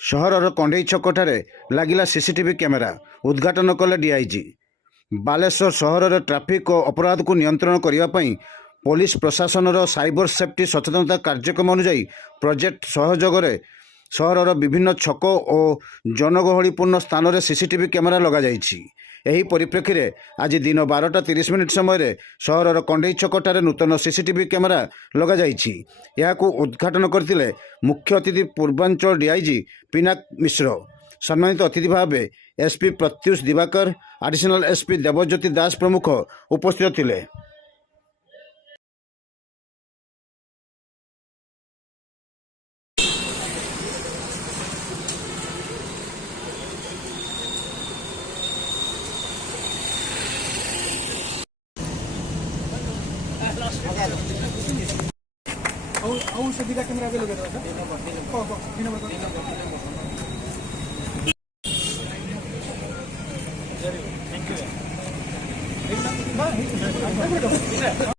ସହରର କଣ୍ଢେଇ ଛକଠାରେ ଲାଗିଲା ସିସିଟିଭି କ୍ୟାମେରା। ଉଦ୍ଘାଟନ କଲେ ଡିଆଇଜି। ବାଲେଶ୍ୱର ସହରରେ ଟ୍ରାଫିକ୍ ଓ ଅପରାଧକୁ ନିୟନ୍ତ୍ରଣ କରିବା ପାଇଁ ପୋଲିସ ପ୍ରଶାସନର ସାଇବର ସେଫ୍ଟି ସଚେତନତା କାର୍ଯ୍ୟକ୍ରମ ଅନୁଯାୟୀ ପ୍ରୋଜେକ୍ଟ ସହଯୋଗରେ ସହରର ବିଭିନ୍ନ ଛକ ଓ ଜନଗହଳିପୂର୍ଣ୍ଣ ସ୍ଥାନରେ ସିସିଟିଭି କ୍ୟାମେରା ଲଗାଯାଇଛି। ଏହି ପରିପ୍ରେକ୍ଷୀରେ ଆଜି ଦିନ 12:30 ସମୟରେ ସହରର କଣ୍ଢେଇ ଛକଠାରେ ନୂତନ ସିସିଟିଭି କ୍ୟାମେରା ଲଗାଯାଇଛି। ଏହାକୁ ଉଦ୍ଘାଟନ କରିଥିଲେ ମୁଖ୍ୟ ଅତିଥି ପୂର୍ବାଞ୍ଚଳ ଡିଆଇଜି ପିନାକ ମିଶ୍ର। ସମ୍ମାନିତ ଅତିଥି ଭାବେ SP Pratyush Dibakar, additional SP Debajyoti Das ପ୍ରମୁଖ ଉପସ୍ଥିତ ଥିଲେ। से दिखा कैमरा भी लगे थैंक यू।